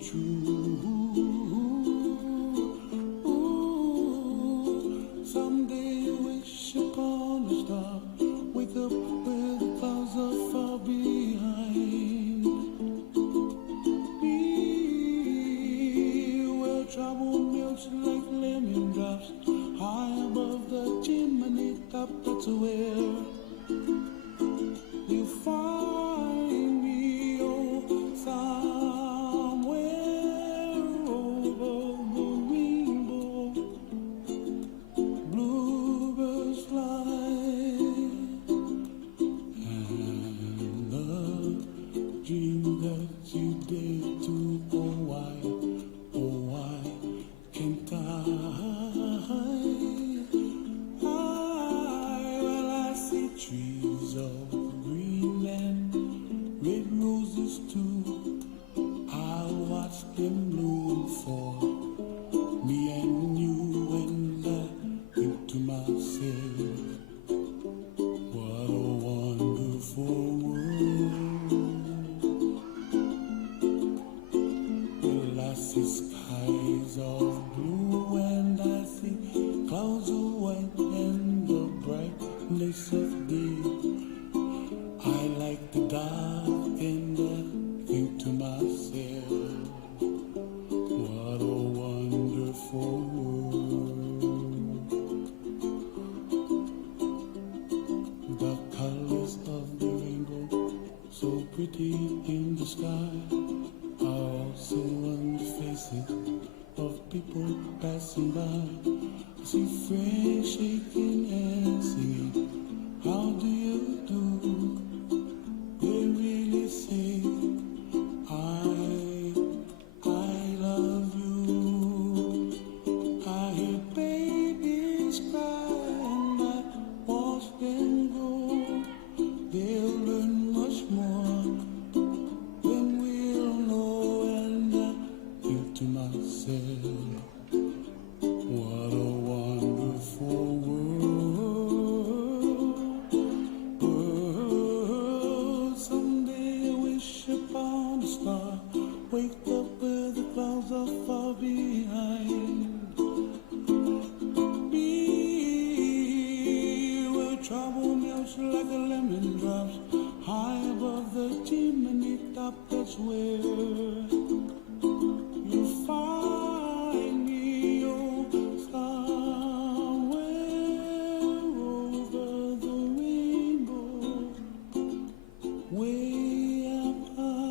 true. Ooh, someday you wish upon a star, wake up where the clouds are far behind. Be where trouble melts like lemon drops, high above the chimney top. That's where you find me, oh, somewhere over the rainbow. Bluebirds fly, and the dream that you dare to, oh why can't I? Well, I see trees of green and red roses too. I watch them bloom for me and you, and I think to myself, what a wonderful world. Well, I see skies of blue and I see clouds of white and the brightness of day. I like the dark and I think to myself, what a wonderful world. The colors of the rainbow, so pretty in the sky, are also on the faces of people passing by. I see friends shaking and singing, how do you do? They really say, I love you. I hear babies cry and I watch them grow. They'll learn much more than we'll know, and I think to myself, what a wonderful world. Someday I wish upon a star, wake up where the clouds are far behind. Be where trouble melts like a lemon drops, high above the chimney top. That's where you find me, oh, somewhere over the rainbow, way up high.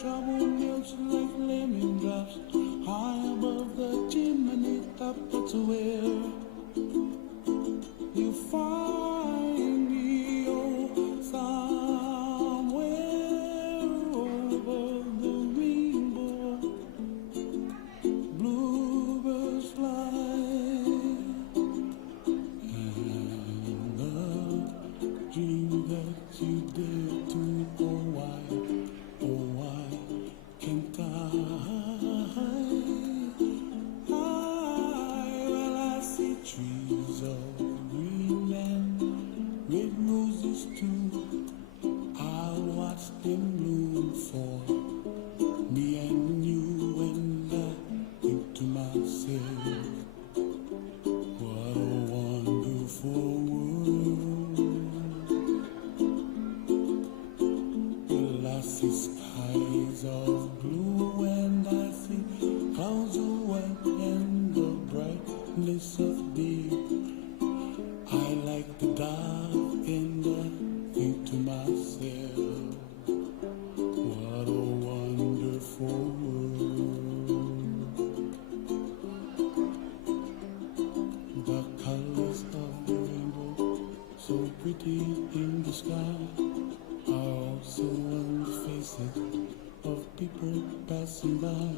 trouble melts like lemon drops high above the chimney top. That's where you find me, oh, somewhere over the rainbow. Bluebirds fly, and the dream that you did to, oh why can't well, I see trees of green and red roses too. I'll watch them bloom for me and you, and I think to myself, what a wonderful world. Well, I see skies of blue and I see clouds of white and the brightness of day. I like the dark and I think to myself, what a wonderful world. The colors of the rainbow, so pretty in the sky, are also on the faces of people passing by.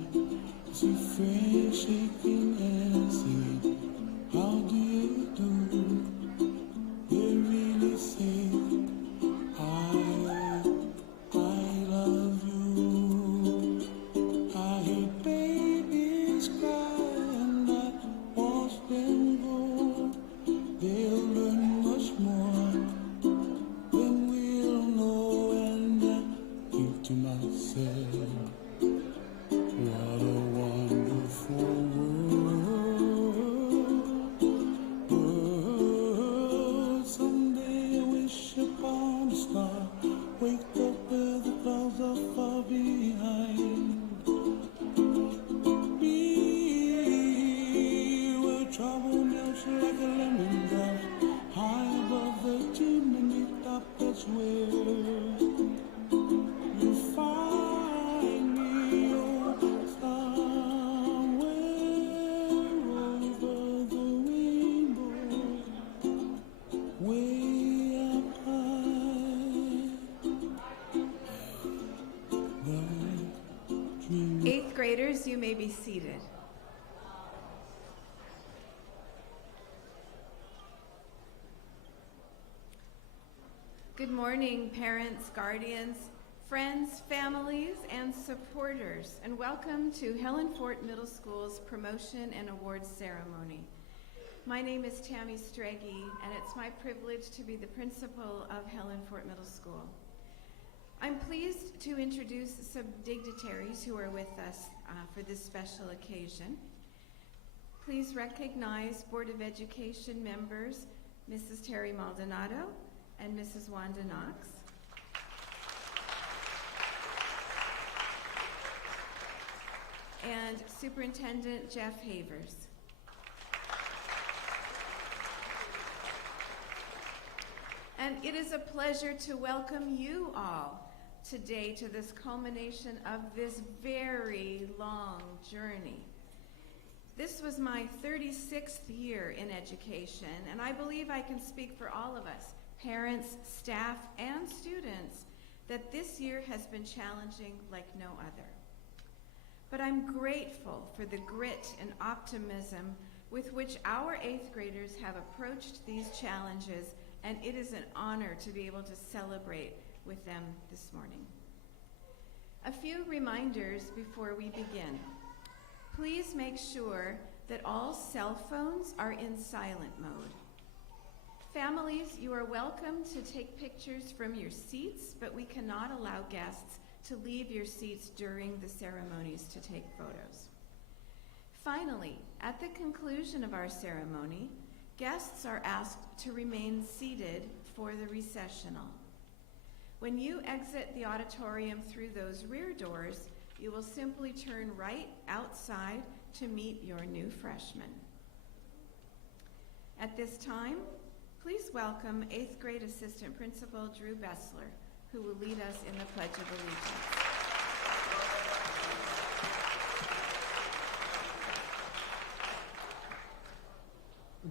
See friends shaking and singing, how do you do? They really say, I love you. I hear babies cry and I watch them grow. They'll learn much more than we'll know, and I think to myself, what a wonderful world. Someday I wish upon a star, wake up where the clouds are far behind me, where trouble melts like a lemon drop high above the chimney top. That's where you find me, oh, somewhere over the rainbow, way up high. The dream. Eighth graders, you may be seated. Good morning, parents, guardians, friends, families, and supporters, and welcome to Helen Fort Middle School's Promotion and Awards Ceremony. My name is Tammy Strege, and it's my privilege to be the principal of Helen Fort Middle School. I'm pleased to introduce some dignitaries who are with us for this special occasion. Please recognize Board of Education members, Mrs. Terry Maldonado and Mrs. Wanda Knox. And Superintendent Jeff Havers. And it is a pleasure to welcome you all today to this culmination of this very long journey. This was my 36th year in education, and I believe I can speak for all of us, parents, staff, and students, that this year has been challenging like no other. But I'm grateful for the grit and optimism with which our 8th graders have approached these challenges, and it is an honor to be able to celebrate with them this morning. A few reminders before we begin. Please make sure that all cell phones are in silent mode. Families, you are welcome to take pictures from your seats, but we cannot allow guests to leave your seats during the ceremonies to take photos. Finally, at the conclusion of our ceremony, guests are asked to remain seated for the recessional. When you exit the auditorium through those rear doors, you will simply turn right outside to meet your new freshmen. At this time, please welcome 8th grade Assistant Principal Drew Bessler, who will lead us in the Pledge of Allegiance.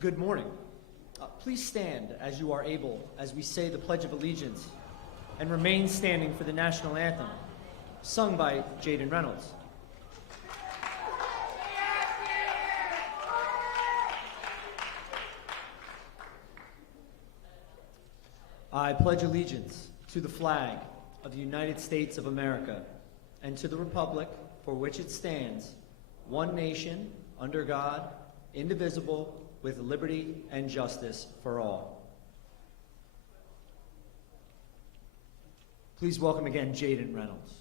Good morning. Please stand as you are able as we say the Pledge of Allegiance and remain standing for the national anthem, sung by Jaden Reynolds. I pledge allegiance to the flag of the United States of America and to the republic for which it stands, one nation, under God, indivisible, with liberty and justice for all. Please welcome again Jaden Reynolds.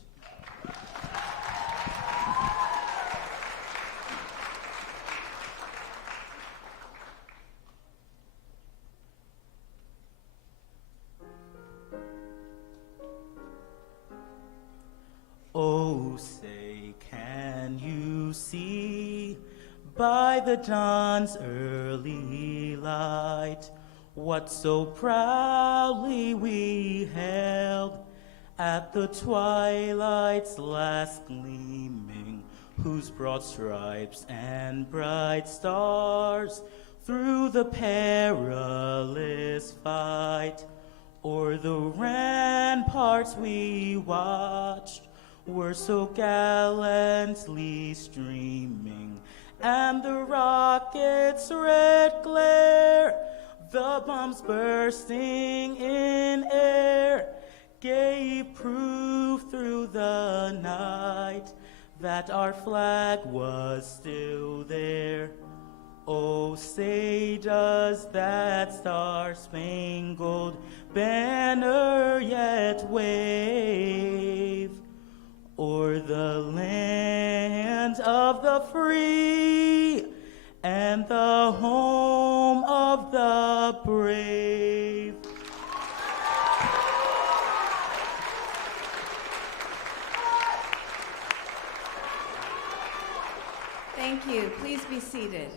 Oh, say, can you see by the dawn's early light what so proudly we held at the twilight's last gleaming, whose broad stripes and bright stars through the perilous fight o'er the ramparts we watched were so gallantly streaming, and the rocket's red glare, the bombs bursting in air, gave proof through the night that our flag was still there. Oh, say does that star-spangled banner yet wave o'er the land of the free and the home of the brave. Thank you. Please be seated.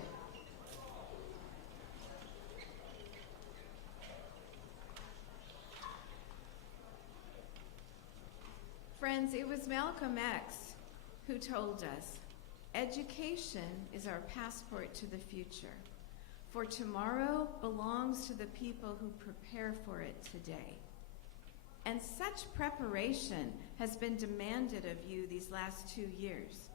Friends, it was Malcolm X who told us, education is our passport to the future, for tomorrow belongs to the people who prepare for it today. And such preparation has been demanded of you these last 2 years.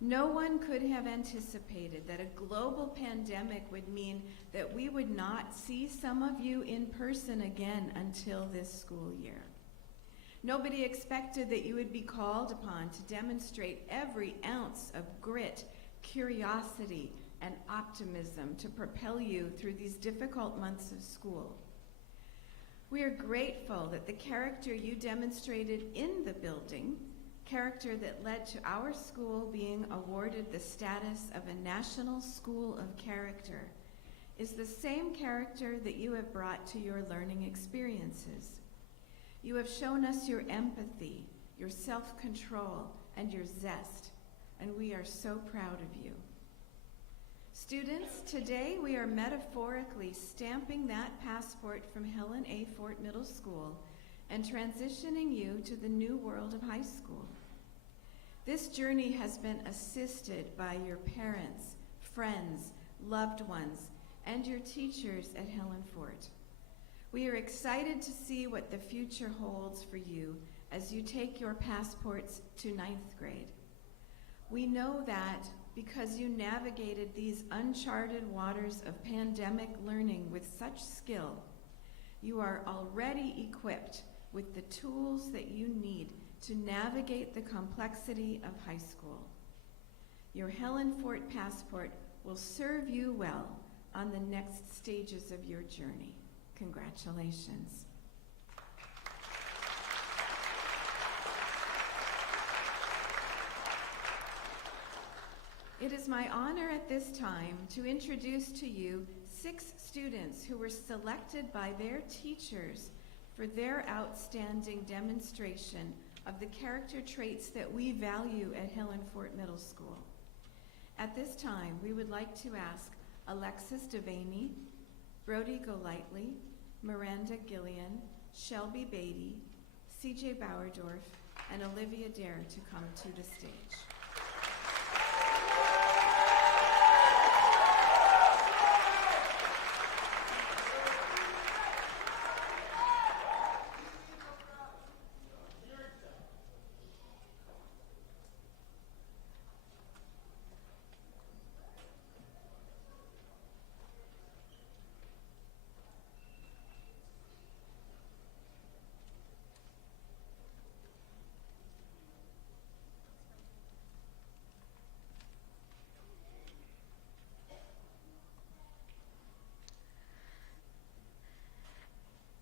No one could have anticipated that a global pandemic would mean that we would not see some of you in person again until this school year. Nobody expected that you would be called upon to demonstrate every ounce of grit, curiosity, and optimism to propel you through these difficult months of school. We are grateful that the character you demonstrated in the building, character that led to our school being awarded the status of a National School of Character, is the same character that you have brought to your learning experiences. You have shown us your empathy, your self-control, and your zest, and we are so proud of you. Students, today we are metaphorically stamping that passport from Helen A. Fort Middle School and transitioning you to the new world of high school. This journey has been assisted by your parents, friends, loved ones, and your teachers at Helen Fort. We are excited to see what the future holds for you as you take your passports to 9th grade. We know that because you navigated these uncharted waters of pandemic learning with such skill, you are already equipped with the tools that you need to navigate the complexity of high school. Your Helen Fort passport will serve you well on the next stages of your journey. Congratulations. It is my honor at this time to introduce to you 6 students who were selected by their teachers for their outstanding demonstration of the character traits that we value at Helen Fort Middle School. At this time, we would like to ask Alexis Devaney, Brody Golightly, Miranda Gillian, Shelby Beatty, CJ Bauerdorf, and Olivia Dare to come to the stage.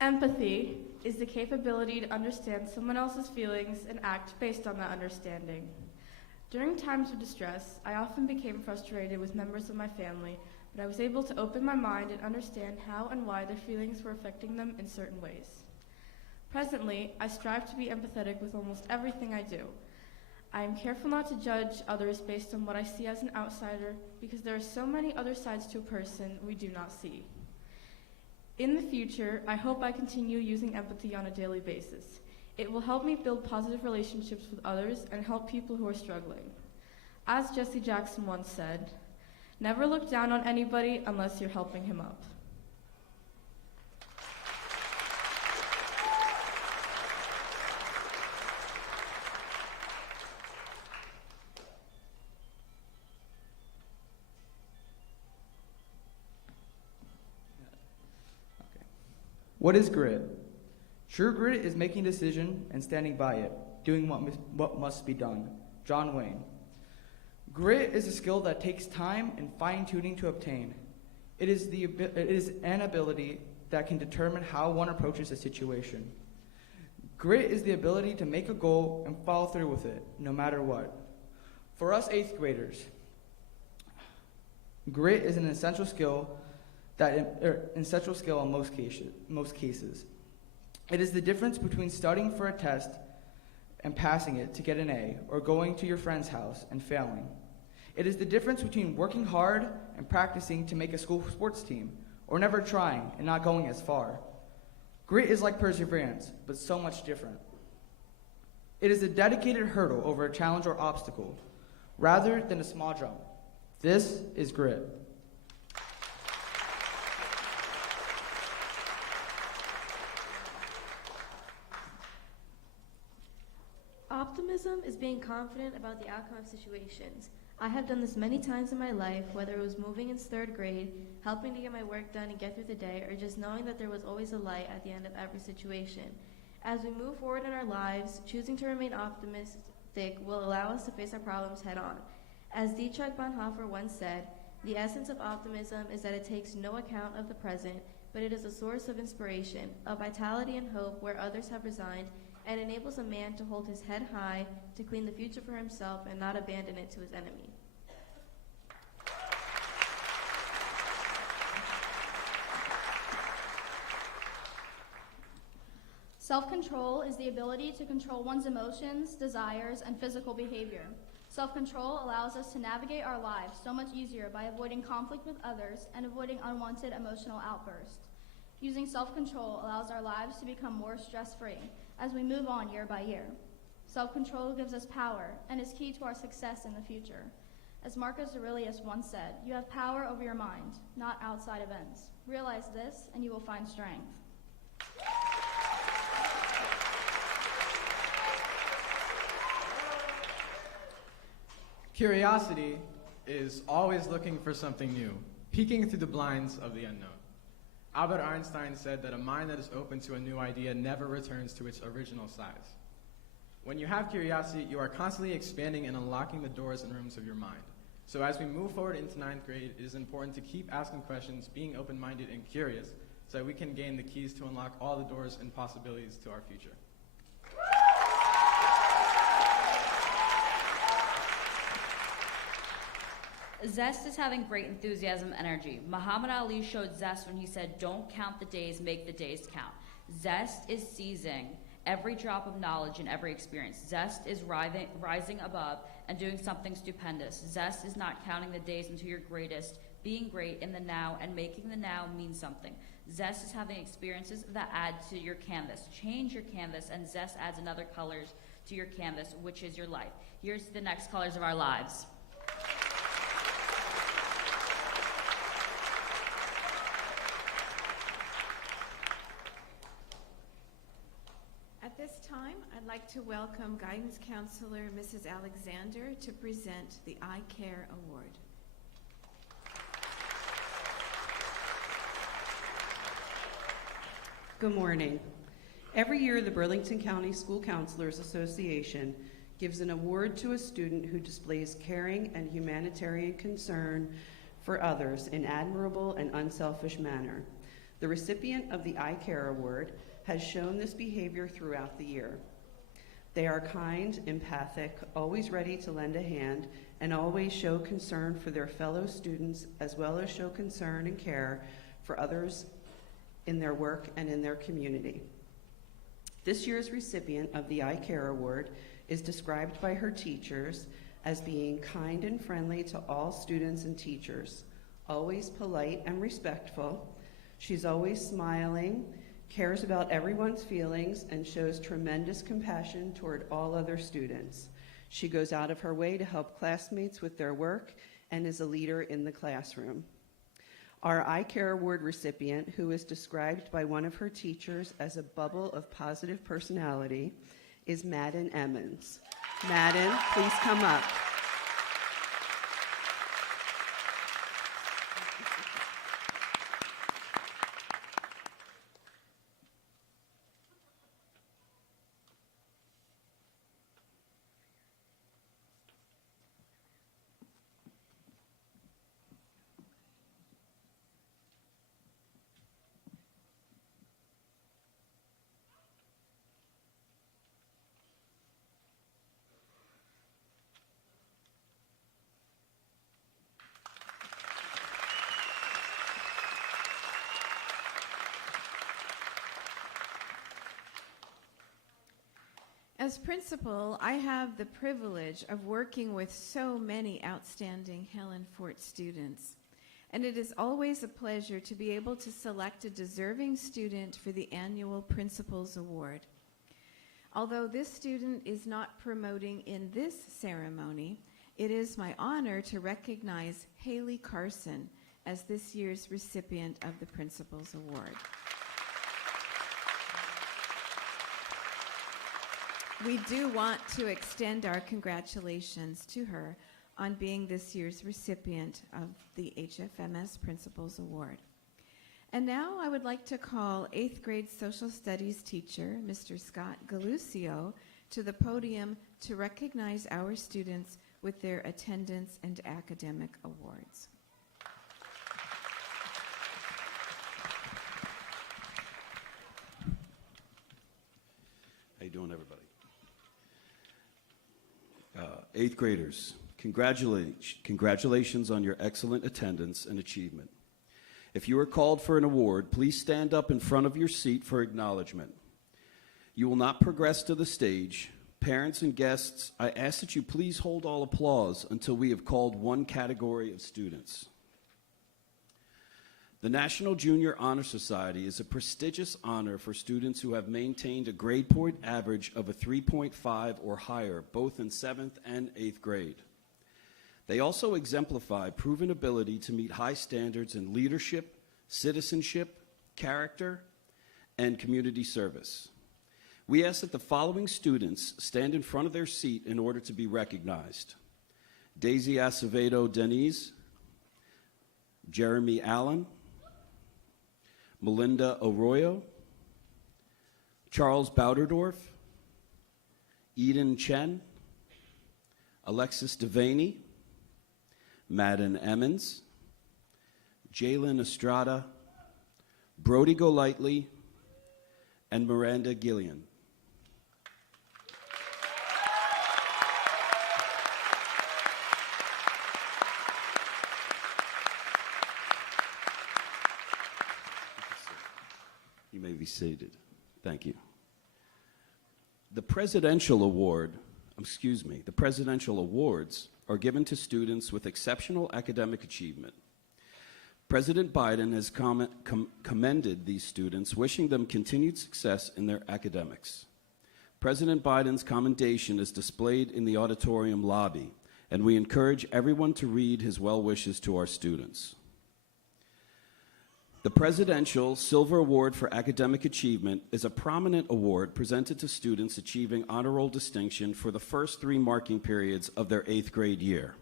Empathy is the capability to understand someone else's feelings and act based on that understanding. During times of distress, I often became frustrated with members of my family, but I was able to open my mind and understand how and why their feelings were affecting them in certain ways. Presently, I strive to be empathetic with almost everything I do. I am careful not to judge others based on what I see as an outsider, because there are so many other sides to a person we do not see. In the future, I hope I continue using empathy on a daily basis. It will help me build positive relationships with others and help people who are struggling. As Jesse Jackson once said, "Never look down on anybody unless you're helping him up." What is grit? True grit is making a decision and standing by it, doing what must be done. John Wayne. Grit is a skill that takes time and fine-tuning to obtain. It is an ability that can determine how one approaches a situation. Grit is the ability to make a goal and follow through with it, no matter what. For us 8th graders, grit is an essential skill in most cases. It is the difference between studying for a test and passing it to get an A, or going to your friend's house and failing. It is the difference between working hard and practicing to make a school sports team, or never trying and not going as far. Grit is like perseverance, but so much different. It is a dedicated hurdle over a challenge or obstacle, rather than a small jump. This is grit. Optimism is being confident about the outcome of situations. I have done this many times in my life, whether it was moving in 3rd grade, helping to get my work done and get through the day, or just knowing that there was always a light at the end of every situation. As we move forward in our lives, choosing to remain optimistic will allow us to face our problems head on. As Dietrich Bonhoeffer once said, the essence of optimism is that it takes no account of the present, but it is a source of inspiration, of vitality and hope where others have resigned, and enables a man to hold his head high, to clean the future for himself and not abandon it to his enemy. Self-control is the ability to control one's emotions, desires, and physical behavior. Self-control allows us to navigate our lives so much easier by avoiding conflict with others and avoiding unwanted emotional outbursts. Using self-control allows our lives to become more stress-free as we move on year by year. Self-control gives us power and is key to our success in the future. As Marcus Aurelius once said, "You have power over your mind, not outside events. Realize this and you will find strength." Curiosity is always looking for something new, peeking through the blinds of the unknown. Albert Einstein said that a mind that is open to a new idea never returns to its original size. When you have curiosity, you are constantly expanding and unlocking the doors and rooms of your mind. So as we move forward into 9th grade, it is important to keep asking questions, being open-minded and curious, so that we can gain the keys to unlock all the doors and possibilities to our future. Zest is having great enthusiasm and energy. Muhammad Ali showed zest when he said, "Don't count the days, make the days count." Zest is seizing every drop of knowledge and every experience. Zest is rising above and doing something stupendous. Zest is not counting the days until you're greatest, being great in the now and making the now mean something. Zest is having experiences that add to your canvas. Change your canvas, and zest adds another colors to your canvas, which is your life. Here's the next colors of our lives. At this time, I'd like to welcome Guidance Counselor Mrs. Alexander to present the I Care Award. Good morning. Every year, the Burlington County School Counselors Association gives an award to a student who displays caring and humanitarian concern for others in admirable and unselfish manner. The recipient of the I Care Award has shown this behavior throughout the year. They are kind, empathic, always ready to lend a hand, and always show concern for their fellow students, as well as show concern and care for others in their work and in their community. This year's recipient of the I Care Award is described by her teachers as being kind and friendly to all students and teachers, always polite and respectful. She's always smiling, cares about everyone's feelings, and shows tremendous compassion toward all other students. She goes out of her way to help classmates with their work and is a leader in the classroom. Our I Care Award recipient, who is described by one of her teachers as a bubble of positive personality, is Madden Emmons. Madden, please come up. As principal, I have the privilege of working with so many outstanding Helen Fort students, and it is always a pleasure to be able to select a deserving student for the annual Principal's Award. Although this student is not promoting in this ceremony, it is my honor to recognize Haley Carson as this year's recipient of the Principal's Award. We do want to extend our congratulations to her on being this year's recipient of the HFMS Principal's Award. And now I would like to call 8th grade social studies teacher, Mr. Scott Galucio, to the podium to recognize our students with their attendance and academic awards. How you doing, everybody? 8th graders, congratulations on your excellent attendance and achievement. If you are called for an award, please stand up in front of your seat for acknowledgement. You will not progress to the stage. Parents and guests, I ask that you please hold all applause until we have called one category of students. The National Junior Honor Society is a prestigious honor for students who have maintained a grade point average of a 3.5 or higher, both in 7th and 8th grade. They also exemplify proven ability to meet high standards in leadership, citizenship, character, and community service. We ask that the following students stand in front of their seat in order to be recognized: Daisy Acevedo Denise, Jeremy Allen, Melinda Arroyo, Charles Bouderdorf, Eden Chen, Alexis Devaney, Madden Emmons, Jalen Estrada, Brody Golightly, and Miranda Gillian. You may be seated. Thank you. The presidential awards are given to students with exceptional academic achievement. President Biden has commended these students, wishing them continued success in their academics. President Biden's commendation is displayed in the auditorium lobby, and we encourage everyone to read his well wishes to our students. The Presidential Silver Award for Academic Achievement is a prominent award presented to students achieving honor roll distinction for the first 3 marking periods of their 8th grade year.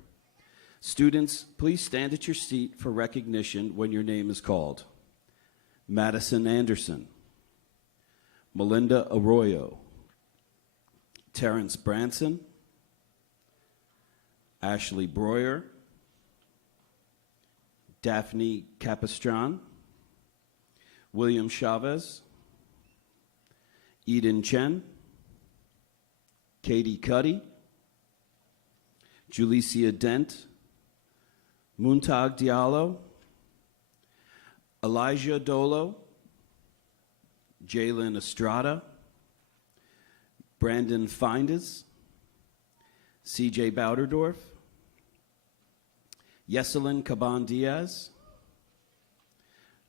Students, please stand at your seat for recognition when your name is called. Madison Anderson, Melinda Arroyo, Terrence Branson, Ashley Breuer, Daphne Capistran, William Chavez, Eden Chen, Katie Cuddy, Julicia Dent, Muntag Diallo, Elijah Dolo, Jalen Estrada, Brandon Findes, CJ Bowderdorf, Yeselin Caban Diaz,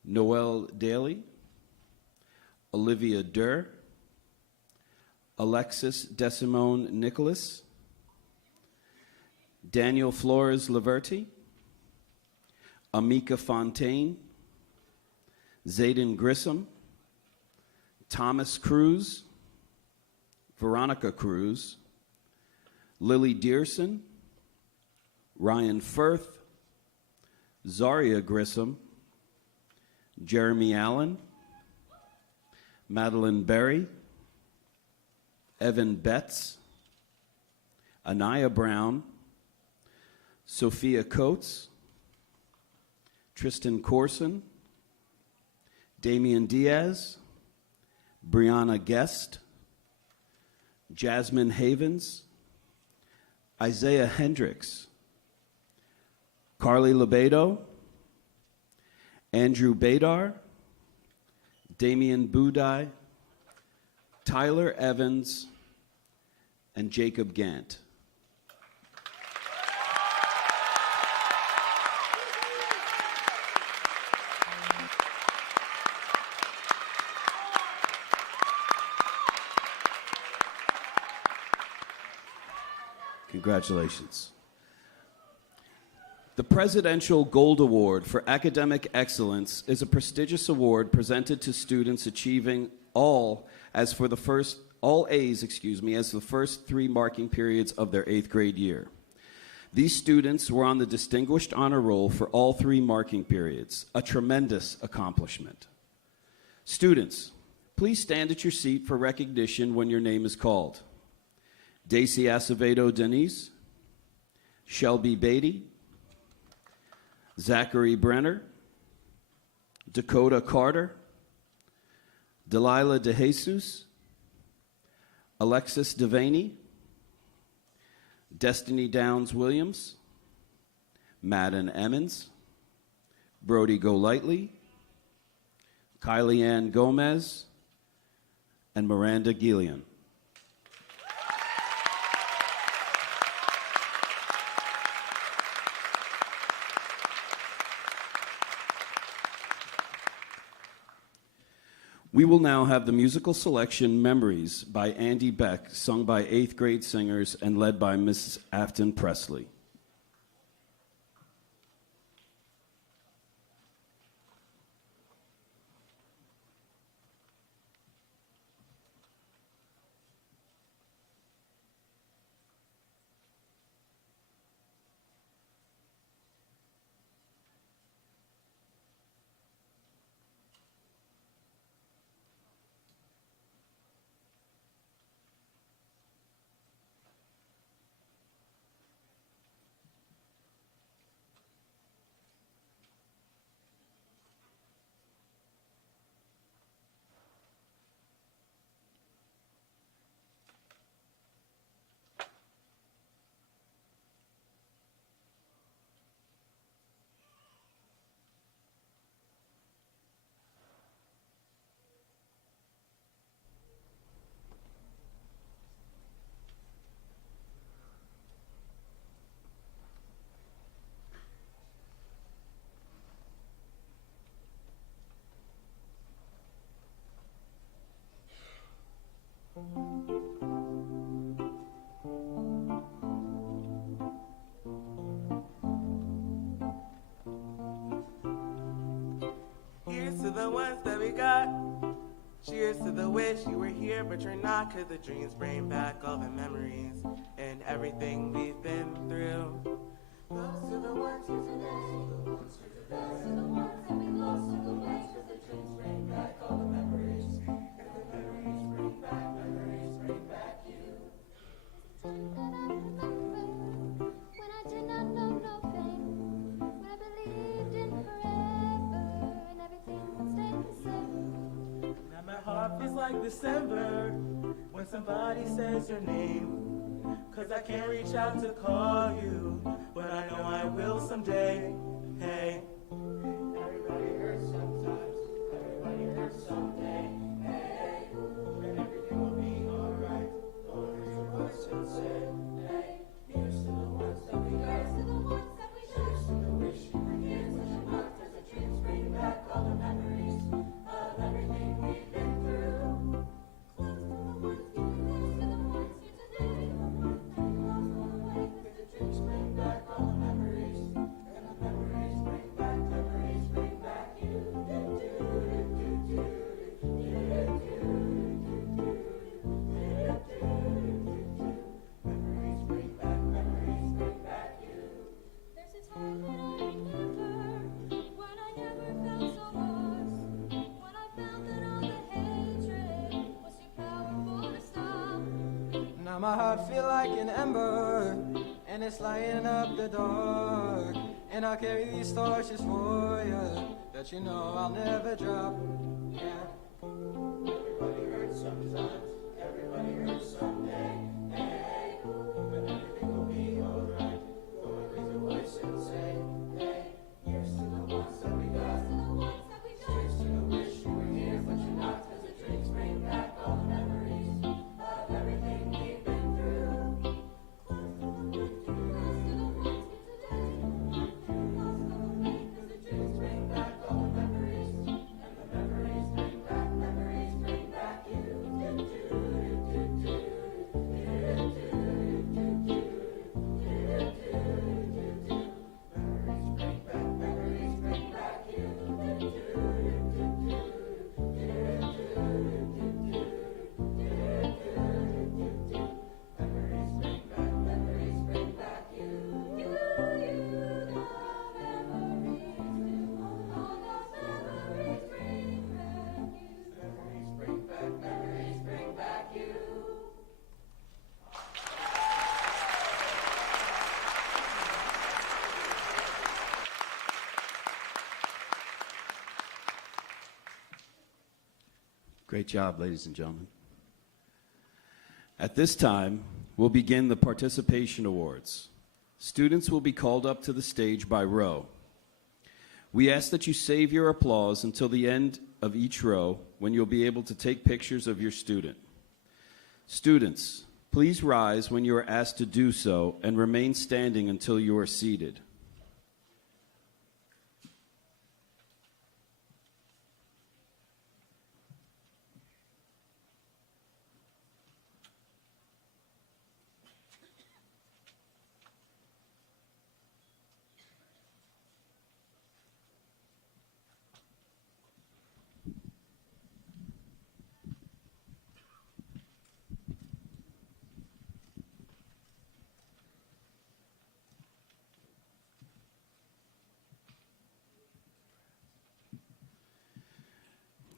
Noel Daly, Olivia Durr, Alexis Desimone Nicholas, Daniel Flores Laverty, Amika Fontaine, Zayden Grissom, Thomas Cruz, Veronica Cruz, Lily Dearson, Ryan Firth, Zaria Grissom, Jeremy Allen, Madeline Berry, Evan Betts, Anaya Brown, Sophia Coates, Tristan Corson, Damian Diaz, Brianna Guest, Jasmine Havens, Isaiah Hendricks, Carly Lebedo, Andrew Badar, Damian Budai, Tyler Evans, and Jacob Gant. Congratulations. The Presidential Gold Award for Academic Excellence is a prestigious award presented to students achieving all A's, as the first 3 marking periods of their 8th grade year. These students were on the Distinguished Honor Roll for all 3 marking periods, a tremendous accomplishment. Students, please stand at your seat for recognition when your name is called. Daisy Acevedo Denise, Shelby Beatty, Zachary Brenner, Dakota Carter, Delilah DeJesus, Alexis Devaney, Destiny Downs Williams, Madden Emmons, Brody Golightly, Kylie Ann Gomez, and Miranda Gillian. We will now have the musical selection Memories by Andy Beck, sung by 8th grade singers and led by Mrs. Afton Presley. Here's to the ones that we got. Cheers to the wish you were here, but you're not, 'cause the dreams bring back all the memories and everything we've been through. Close to the ones here today. Close to the ones that we lost to the ways, 'cause the dreams bring back all the memories. And the memories bring back you. That I remember when I did not know no pain, when I believed in forever and everything would stay the same. December when somebody says your name. 'Cause I can't reach out to call you, but I know I will someday. Hey. Everybody hurts sometimes. Everybody hurts someday. Hey. And everything will be alright. Don't raise your voice and say, hey. Here's to the ones that we got. Here's to the ones that we got. Here's to the wish you were here. Such a month as the dreams bring back all the memories of everything we've been through. Close to the ones, get the close to the ones, get today. The ones that we lost all the way. 'Cause the dreams bring back all the memories. And the memories bring back you. Memories bring back you. There's a time that I remember when I never felt so lost. When I found that all the hatred was too powerful to stop. Now my heart feel like an ember, and it's lighting up the dark. And I'll carry these torches for you, that you know I'll never drop. Yeah. Everybody hurts sometimes. Everybody hurts someday. Hey. But everything will be alright. Go and raise your voice and say, hey. Here's to the ones that we got. Here's to the wish you were here, but you're not. 'Cause the drinks bring back all the memories of everything we've been through. Close to the ones, get today. The ones that we lost all the way. 'Cause the dreams Bring back all the memories, and the memories bring back you. Memories bring back you. Memories bring back you. Memories bring back you. Great job, ladies and gentlemen. At this time, we'll begin the participation awards. Students will be called up to the stage by row. We ask that you save your applause until the end of each row, when you'll be able to take pictures of your student. Students, please rise when you are asked to do so and remain standing until you are seated.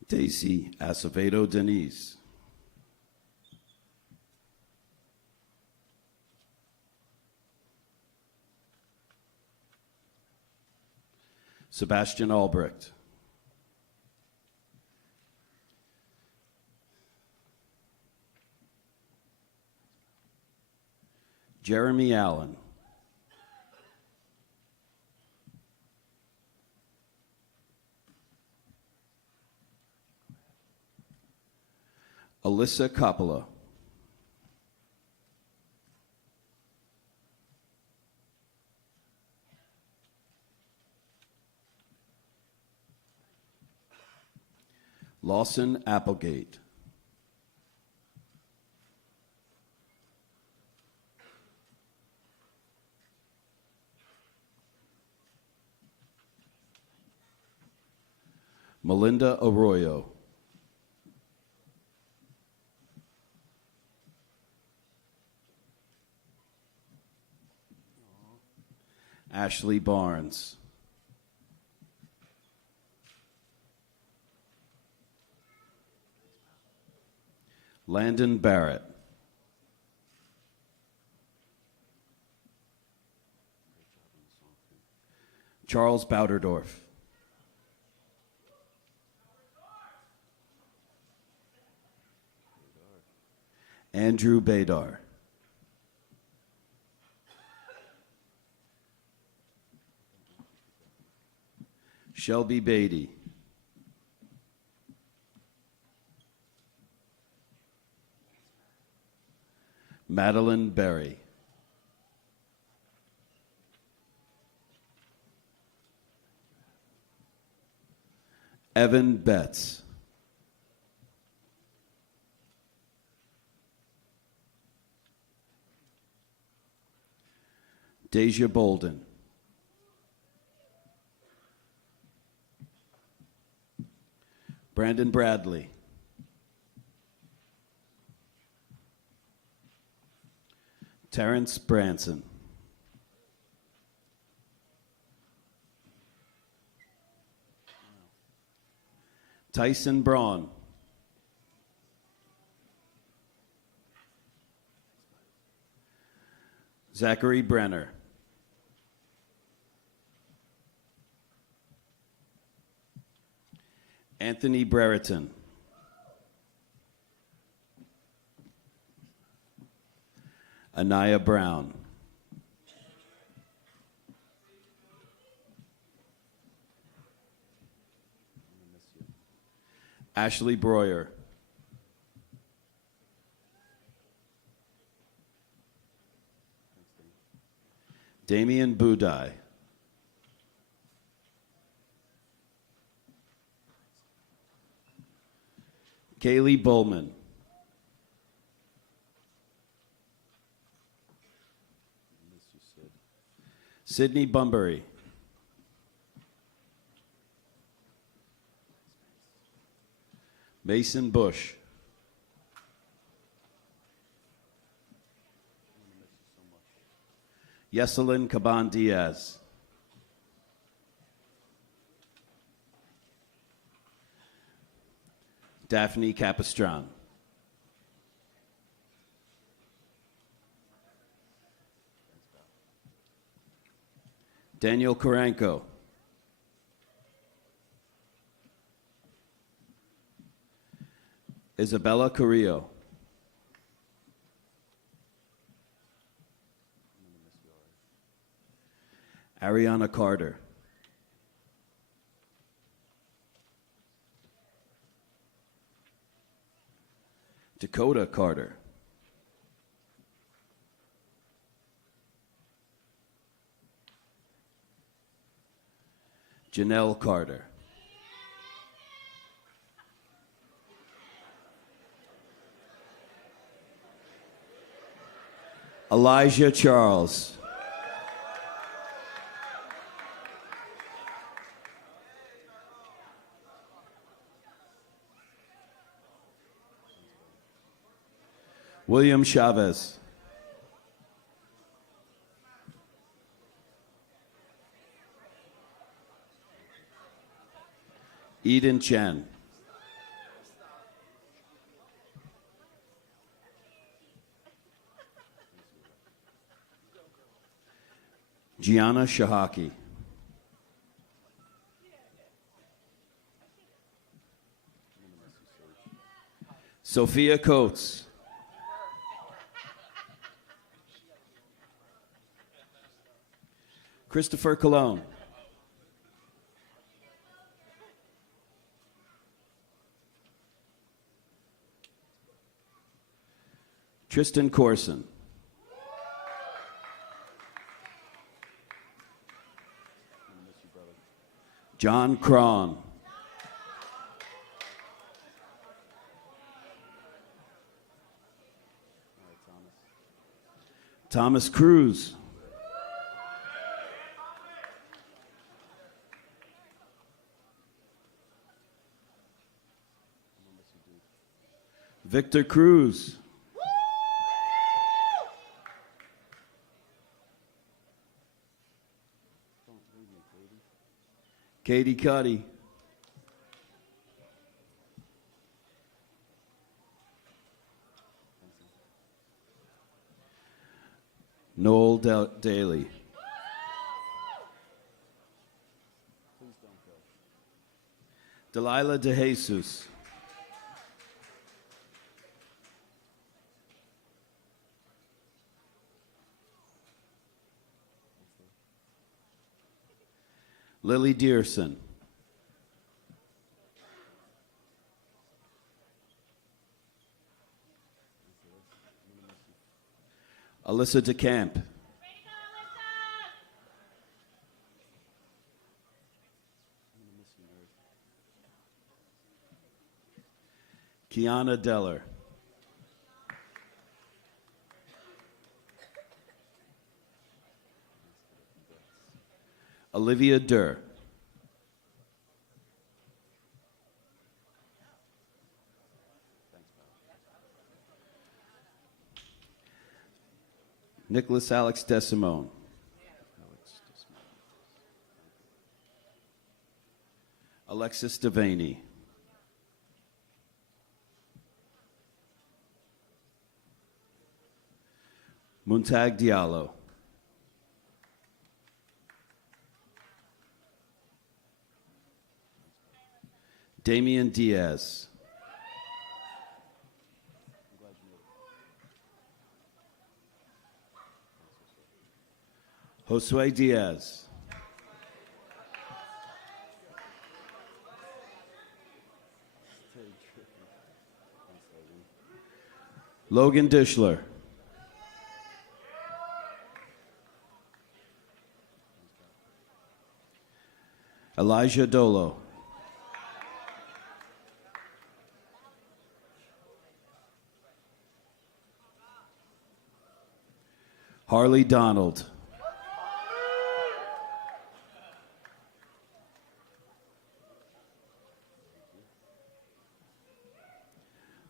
Daisy Acevedo Denise. Sebastian Albrecht. Jeremy Allen. Alyssa Coppola. Lawson Applegate. Melinda Arroyo. Ashley Barnes. Landon Barrett. Charles Bouderdorf. Andrew Badar. Shelby Beatty. Madeline Berry. Evan Betts. Deja Bolden. Brandon Bradley. Terrence Branson. Tyson Braun. Zachary Brenner. Anthony Brereton. Anaya Brown. Ashley Breuer. Damian Budai. Kaylee Bowman. Sydney Bunbury. Mason Bush. Yeselin Caban Diaz. Daphne Capistran. Daniel Karanko. Isabella Carrillo. Ariana Carter. Dakota Carter. Janelle Carter. Elijah Charles. William Chavez. Eden Chen. Gianna Shahaki. Sophia Coates. Christopher Cologne. Tristan Corson. John Cron. Thomas Cruz. Victor Cruz. Katie Cuddy. Noel Daly. Delilah DeJesus. Lily Dearson. Alyssa DeCamp. Kiana Deller. Olivia Durr. Nicholas Alex DeSimone. Alexis Devaney. Muntag Diallo. Damian Diaz. Josue Diaz. Logan Dishler. Elijah Dolo. Harley Donald.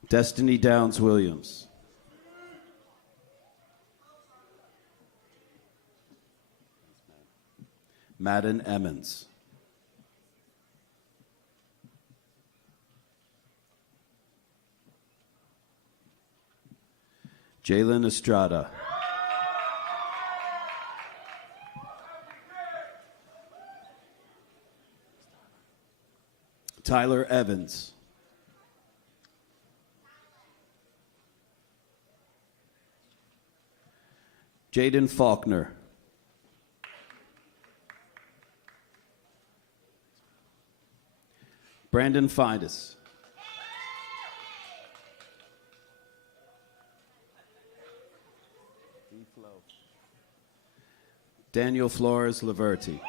Destiny Downs Williams. Madden Emmons. Jalen Estrada. Tyler Evans. Jaden Faulkner. Brandon Fidus. Daniel Flores Laverty.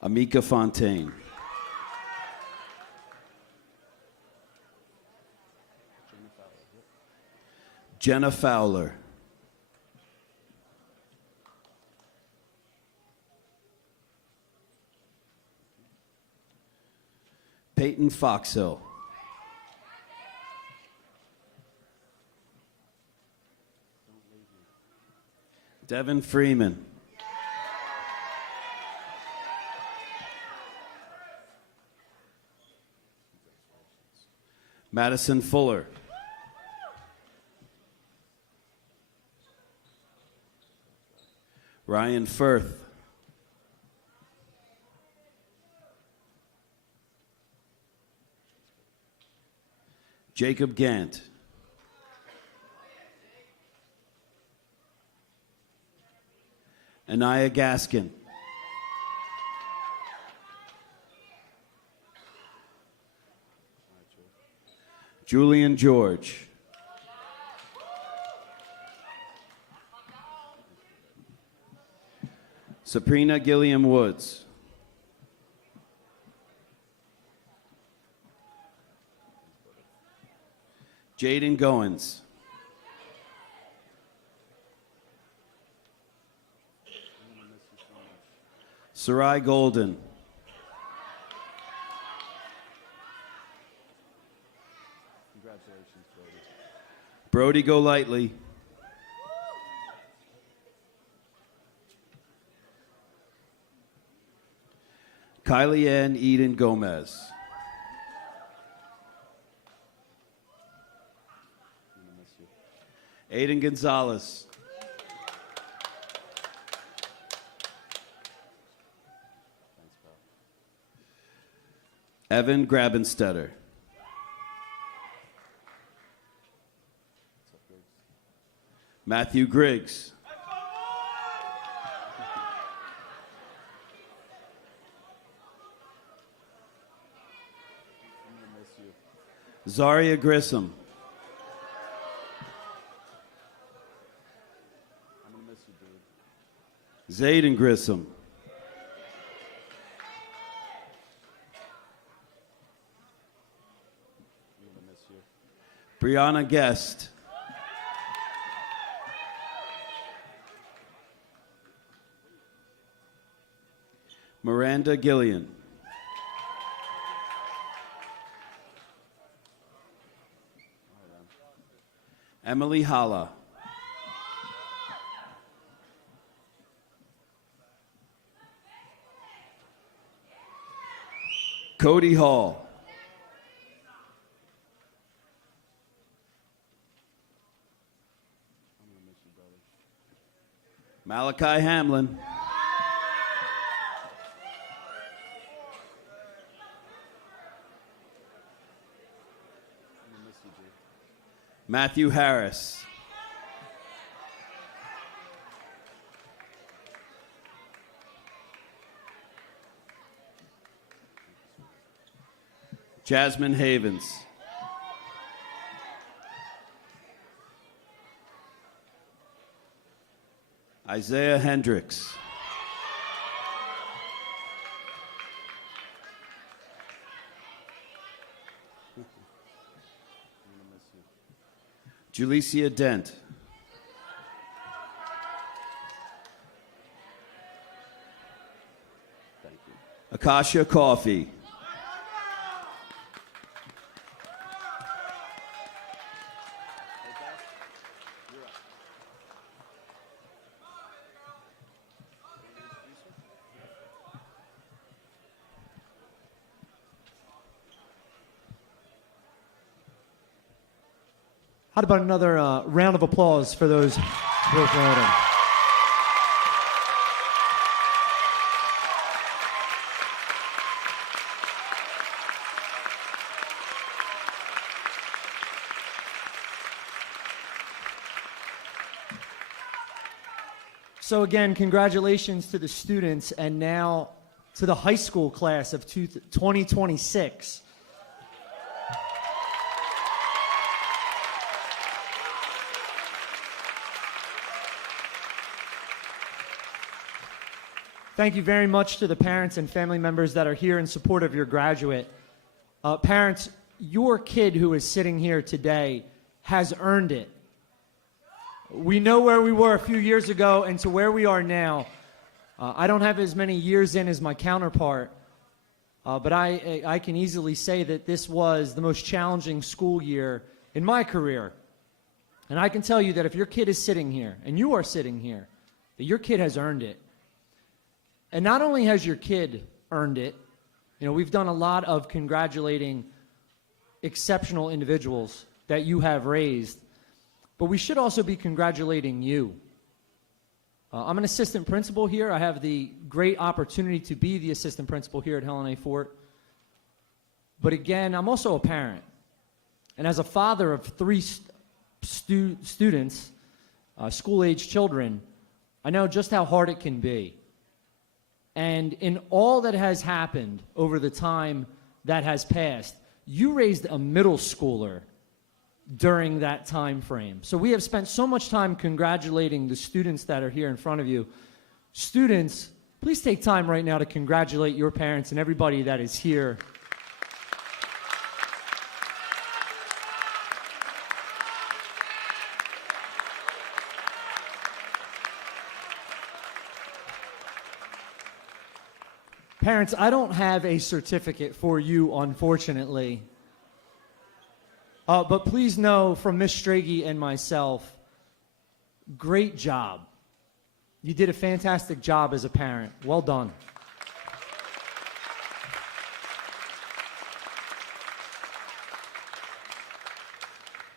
Amika Fontaine. Jenna Fowler. Peyton Foxhill. Devin Freeman. Madison Fuller. Ryan Firth. Jacob Gant. Anaya Gaskin. Julian George. Sabrina Gilliam Woods. Jaden Goins. Sarai Golden. Congratulations, Brody Golightly. Kylie Ann Eden Gomez. Aiden Gonzalez. Evan Grabenstetter. Matthew Griggs. Zaria Grissom. Zayden Grissom. Brianna Guest. Miranda Gillian. Emily Holla. Cody Hall. Malachi Hamlin. Matthew Harris. Jasmine Havens. Isaiah Hendricks. Julicia Dent. Thank you. Akasha Coffey. How about another round of applause for those who are promoting? So again, congratulations to the students and now to the high school class of 2026. Thank you very much to the parents and family members that are here in support of your graduate. Parents, your kid who is sitting here today has earned it. We know where we were a few years ago and to where we are now. I don't have as many years in as my counterpart, but I can easily say that this was the most challenging school year in my career. And I can tell you that if your kid is sitting here, and you are sitting here, that your kid has earned it. And not only has your kid earned it, you know, we've done a lot of congratulating exceptional individuals that you have raised, but we should also be congratulating you. I'm an assistant principal here. I have the great opportunity to be the assistant principal here at Helen A. Fort. But again, I'm also a parent. And as a father of 3 students, school-age children, I know just how hard it can be. And in all that has happened over the time that has passed, you raised a middle schooler during that time frame. So we have spent so much time congratulating the students that are here in front of you. Students, please take time right now to congratulate your parents and everybody that is here. Parents, I don't have a certificate for you, unfortunately. But please know from Ms. Strage and myself, great job. You did a fantastic job as a parent. Well done.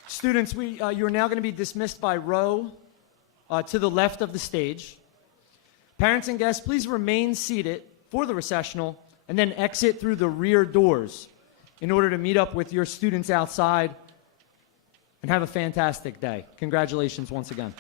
Students, you're now going to be dismissed by row to the left of the stage. Parents and guests, please remain seated for the recessional and then exit through the rear doors in order to meet up with your students outside and have a fantastic day. Congratulations once again.